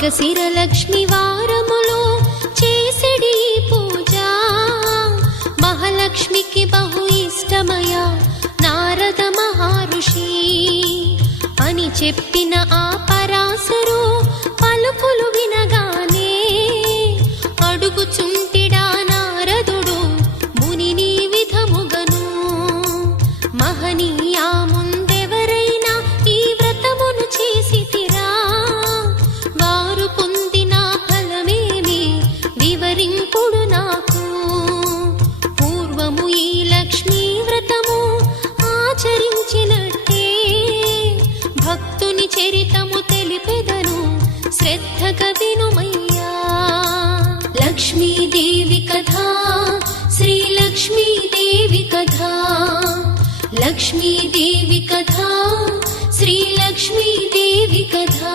మార్గశిర లక్ష్మి వారములో చేసిడి పూజ మహాలక్ష్మికి బహు ఇష్టమయ నారద మహర్షి అని చెప్పిన ఆ పరాశరు పలుకులు వినగానే అడుగుచుంటిడా నారదుడు మునిని విధముగను మహనీయా ముందెవరైనా ఈ వ్రతమును చేసితిరా వారు పొందిన ఫలమేమి వివరింపుడు నాకు పూర్వము ఈ లక్ష్మీ వ్రతము ఆచరించినట్టే భక్తుని చరితము తెలిపెదను శ్రద్ధగా వినుమయ్యా లక్ష్మీదేవి కథా శ్రీ లక్ష్మీదేవి కథా లక్ష్మీదేవి కథా శ్రీ లక్ష్మీదేవి కథా।